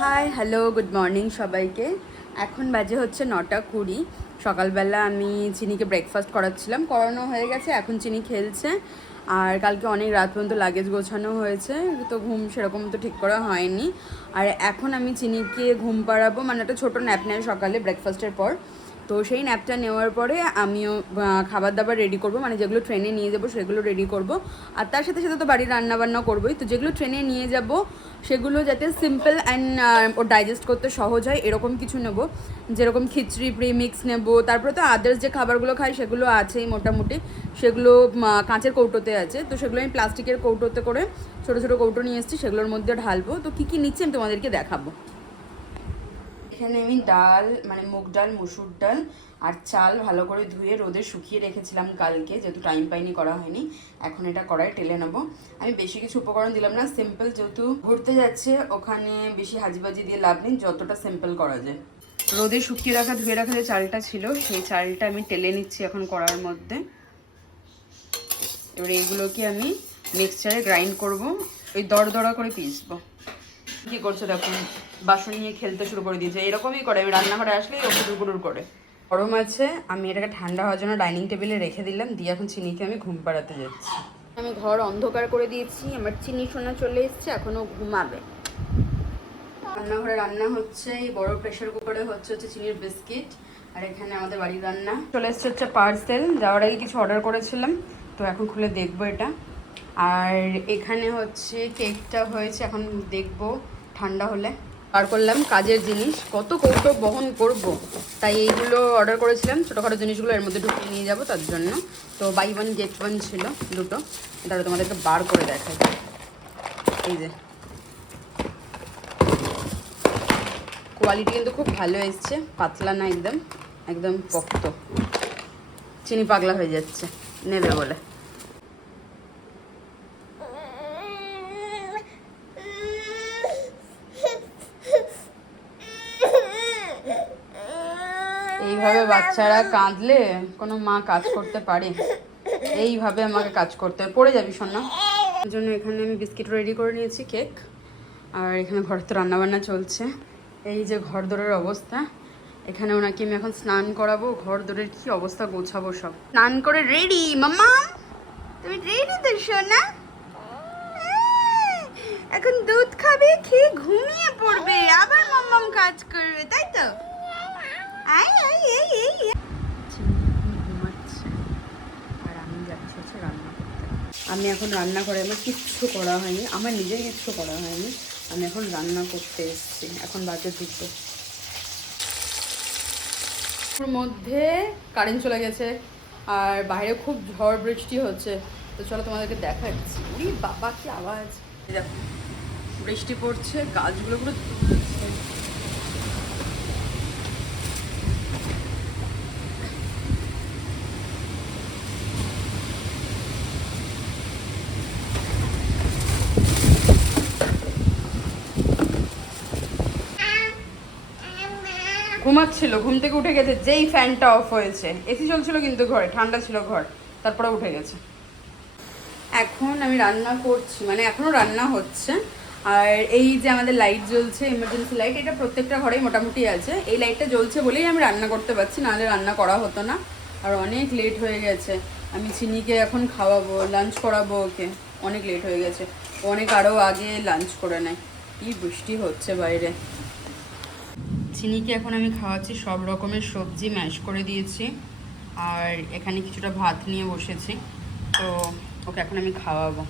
Hi hello good morning সবাইকে। এখন বাজে হচ্ছে 9:20। সকালবেলা আমি চিনিকে ব্রেকফাস্ট করাচ্ছিলাম, করানো হয়ে গেছে, এখন চিনি খেলছে। আর কালকে অনেক রাত পর্যন্ত লাগেজ গোছানো হয়েছে, তো ঘুম সেরকম তো ঠিক করা হয়নি। আর এখন আমি চিনিকে ঘুম পাড়াবো, মানে একটা ছোটো ন্যাপ নেয় সকালে ব্রেকফাস্টের পর। তো সেই ন্যাপটা নেওয়ার পরে আমিও খাবার দাবার রেডি করব, মানে যেগুলো ট্রেনে নিয়ে যাব সেগুলো রেডি করব। আর তার সাথে সাথে তো বাড়ির রান্নাবান্না করবোই, তো যেগুলো ট্রেনে নিয়ে যাব সেগুলো যাতে সিম্পল অ্যান্ড ও ডাইজেস্ট করতে সহজ হয় এরকম কিছু নেব। যেরকম খিচড়ি প্রিমিক্স নেব, তারপরে তো আদার্স যে খাবারগুলো খাই সেগুলো আছেই মোটামুটি, সেগুলো কাঁচের কৌটোতে আছে, তো সেগুলো আমি প্লাস্টিকের কৌটোতে করে ছোটো ছোটো কৌটো নিয়ে এসেছি, সেগুলোর মধ্যে ঢালবো। তো কী কী নিচ্ছি আমি তোমাদেরকে দেখাবো। এখানে আমি ডাল, মানে মুগ ডাল, মসুর ডাল আর চাল ভালো করে ধুয়ে রোদে শুকিয়ে রেখেছিলাম কালকে, যেহেতু টাইম পাইনি করা হয়নি। এখন এটা কড়াই টেলে নেবো। আমি বেশি কিছু উপকরণ দিলাম না, সিম্পল, যেহেতু ঘুরতে যাচ্ছে ওখানে বেশি হাজিবাজি দিয়ে লাভ নেই, যতটা সিম্পল করা যায়। রোদে শুকিয়ে রাখা ধুয়ে রাখা যে চালটা ছিল সেই চালটা আমি টেলে নিচ্ছি এখন কড়ার মধ্যে। এবার এইগুলোকে আমি মিক্সচারে গ্রাইন্ড করব, ওই দরদরা করে পিসবো। কি করছে দেখুন, বাসন নিয়ে খেলতে শুরু করে দিয়েছে, এরকমই করে, আমি রান্নাঘরে আসলেই ওকে দুপুর করে। গরম আছে, আমি এটাকে ঠান্ডা হওয়ার জন্য ডাইনিং টেবিলে রেখে দিলাম, দিয়ে এখন চিনিকে আমি ঘুম পাড়াতে যাচ্ছি। আমি ঘর অন্ধকার করে দিয়েছি, আমার চিনি সোনা চলে এসছে, এখনও ঘুমাবে। রান্নাঘরে রান্না হচ্ছে, এই বড় প্রেশার কুকারে হচ্ছে চিনির বিস্কিট। আর এখানে আমাদের বাড়ির রান্না চলে এসছে হচ্ছে পার্সেল, যাওয়ার আগে কিছু অর্ডার করেছিলাম, তো এখন খুলে দেখবো এটা। আর এখানে হচ্ছে কেকটা হয়েছে, এখন দেখবো ঠান্ডা হলে। বার করলাম কাজের জিনিস, কত কৌটো বহন করব, তাই এইগুলো অর্ডার করেছিলাম, ছোটোখাটো জিনিসগুলো এর মধ্যে ঢুকিয়ে নিয়ে যাব তার জন্য। তো বাই ওয়ান গেট ওয়ান ছিল দুটো, তাহলে তোমাদেরকে বার করে দেখাই। এই যে কোয়ালিটি কিন্তু খুব ভালো এসছে, পাতলা না, একদম একদম পক্ত। চিনি পাগলা হয়ে যাচ্ছে নেবে বলে। এইভাবে বাচ্চারা কাঁদলে কোনো মা কাজ করতে পারে? এইভাবে আমাকে কাজ করতে হয়, পড়ে যাবি সোনা। ওই জন্য এখানে আমি বিস্কিট রেডি করে নিয়েছি, কেক। আর এখানে ঘরে তো রান্নাবান্না চলছে। এই যে ঘর দোরের অবস্থা, এখানে ওনাকে আমি এখন স্নান করাবো, ঘর দোরের কি অবস্থা গোছাবো সব। স্নান করে রেডি মাম্মা, তুমি রেডি তো সোনা? এখন দুধ খাবে, খেয়ে ঘুমিয়ে পড়বে, আবার মাম্মাম কাজ করবে, তাই তো? আই আই এই এই ঘুমাচ্ছে আর আমি যাচ্ছি হচ্ছে রান্না করতে। আমি এখন রান্না করে, আমার কিচ্ছু করা হয়নি, আমার নিজের কিচ্ছু করা হয়নি, আমি এখন রান্না করতে এসেছি। এখন বাজে 2টো। ওর মধ্যে কারেন্ট চলে গেছে আর বাইরে খুব ঝড় বৃষ্টি হচ্ছে, তো চলো তোমাদেরকে দেখাচ্ছি। উরি বাবা কি আওয়াজ, দেখো বৃষ্টি পড়ছে, গাছগুলো পুরো ঘুমাচ্ছিল, ঘুম থেকে উঠে গেছে যেই ফ্যানটা অফ হয়েছে। এসি চলছিল কিন্তু ঘরে, ঠান্ডা ছিল ঘর, তারপরে উঠে গেছে। এখন আমি রান্না করছি, মানে এখনও রান্না হচ্ছে। আর এই যে আমাদের লাইট জ্বলছে, এমার্জেন্সি লাইট, এটা প্রত্যেকটা ঘরেই মোটামুটি আছে। এই লাইটটা জ্বলছে বলেই আমি রান্না করতে পারছি, নাহলে রান্না করা হতো না। আর অনেক লেট হয়ে গেছে, আমি চিনিকে এখন খাওয়াবো, লাঞ্চ করাবো ওকে, অনেক লেট হয়ে গেছে, অনেক আরও আগে লাঞ্চ করে নেয়। কি বৃষ্টি হচ্ছে বাইরে। চিনিকে এখন আমি খাওয়াচ্ছি, সব রকমের সবজি ম্যাশ করে দিয়েছি, আর এখানে কিছুটা ভাত নিয়ে বসেছি, তো ওকে এখন আমি খাওয়াবো।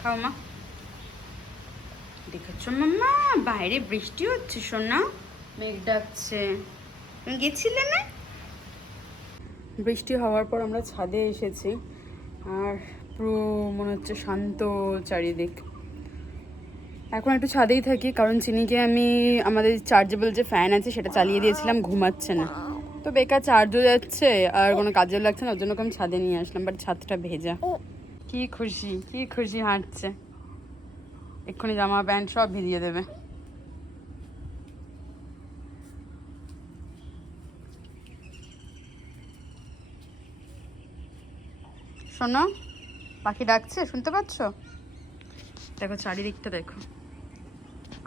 খাও মা। দেখেছ মাম্মা, বাইরে বৃষ্টি হচ্ছে সোনা, মেঘ ডাকছে, তুমি গেছিলে না? বৃষ্টি হওয়ার পর আমরা ছাদে এসেছি, আর পুরো মনে হচ্ছে শান্ত চারিদিক। এখন একটু ছাদেই থাকি, কারণ চিনিকে আমি আমাদের চার্জেবল যে ফ্যান আছে সেটা চালিয়ে দিয়েছিলাম, ঘুমাচ্ছে না, তো বেকার চার্জও যাচ্ছে আর কোনো কাজেও লাগছে না, ওর জন্য আমি ছাদে নিয়ে আসলাম, বাট ছাদটা ভেজা। কি খুশি, কি খুশি হাঁটছে, এক্ষুনি জামা প্যান্ট সব ভিজিয়ে দেবে। শোনো, পাখি ডাকছে, শুনতে পাচ্ছ? দেখো চারিদিকটা দেখো,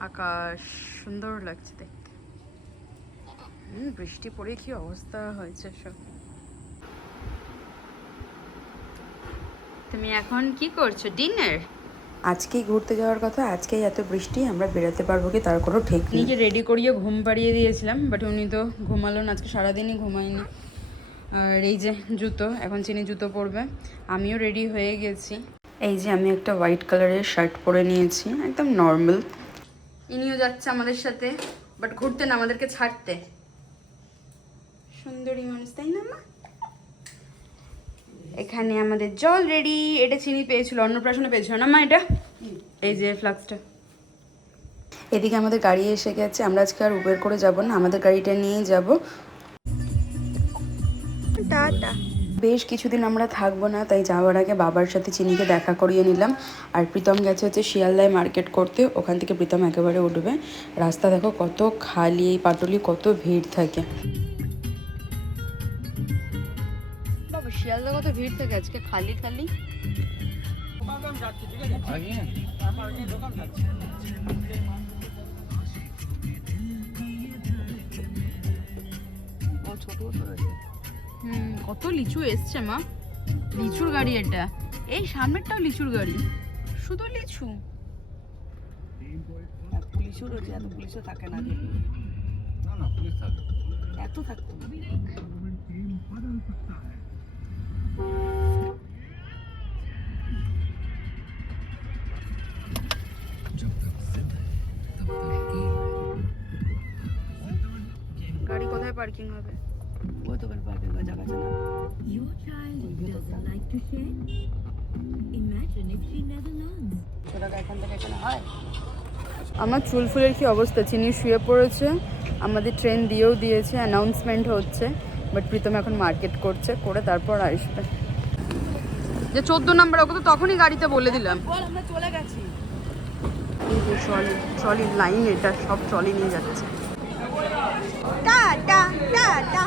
আকাশ সুন্দর লাগছে দেখতে। বৃষ্টি পড়ে কি অবস্থা হয়েছে সব। তুমি এখন কি করছো? ডিনার? আজকেই ঘুরতে যাওয়ার কথা, আজকেই এত বৃষ্টি, আমরা বেরোতে পারবো কি তার কোনো ঠিক নেই। নিজে রেডি করিয়ে ঘুম পাড়িয়ে দিয়েছিলাম, বাট উনি তো ঘুমালো না, আজকে সারাদিনই ঘুমায়নি। আর এই যে জুতো, এখন চিনি জুতো পরবে, আমিও রেডি হয়ে গেছি। এই যে আমি একটা হোয়াইট কালারের শার্ট পরে নিয়েছি, একদম নর্মাল। ইনিও যাচ্ছে আমাদের সাথে, বাট ঘুরতে না, আমাদেরকে ছাড়তে। সুন্দরী মানুষ, তাই না মা? এখানে আমাদের জল রেডি। এটা চিনি পেয়েছিল, অন্নপ্রাশনে পেয়েছিল না মা এটা? এই যে ফ্লাক্সটা। এদিকে আমাদের গাড়ি এসে গেছে, আমরা আজকে আর উবের করে যাব না, আমাদের গাড়িটা নিয়েই যাব। টাটা। বেশ কিছুদিন আমরা থাকবো না, তাই যাওয়ার আগে বাবার সাথে চিনিকে দেখা করিয়ে নিলাম। আর প্রীতম গেছে হচ্ছে শিয়ালদায় মার্কেট করতে, ওখান থেকে প্রীতম একেবারে উঠবে। রাস্তা দেখো কত খালি, এই পাটুলি কত ভিড় থাকে। বাবা, শিয়ালদা কত ভিড় থাকে আজকে, খালি খালি। কত লিচু এসছে মা, লিচুর গাড়ি এটা। এই সামনেরটাও লিচুর গাড়ি, শুধু লিচু। পুলিশও রয়েছে, এত পুলিশও থাকে না যে। না পুলিশ থাকে, এত থাকতো না। গাড়ি কোথায় পার্কিং হবে? ওই তো পার্কের জায়গা আছে না। Your child doesn't like to share? Imagine if she never learns. ছোটাকা এখান থেকে এখানে হয়। আমার চুল ফুলের কি অবস্থা, চিনি শুয়ে পড়েছে, আমাদের ট্রেন দিয়েও দিয়েছে, অ্যানাউন্সমেন্ট হচ্ছে, বাট প্রীতম এখন মার্কেট করছে, করে তারপর আসবে। যে 14 নাম্বার, ওকে তো তখনই গাড়িতে বলে দিলাম। বল আমরা চলে গেছি। এই যে ট্রলি লাইন, এটা সব ট্রলি নিয়ে যাচ্ছে। Tata tata.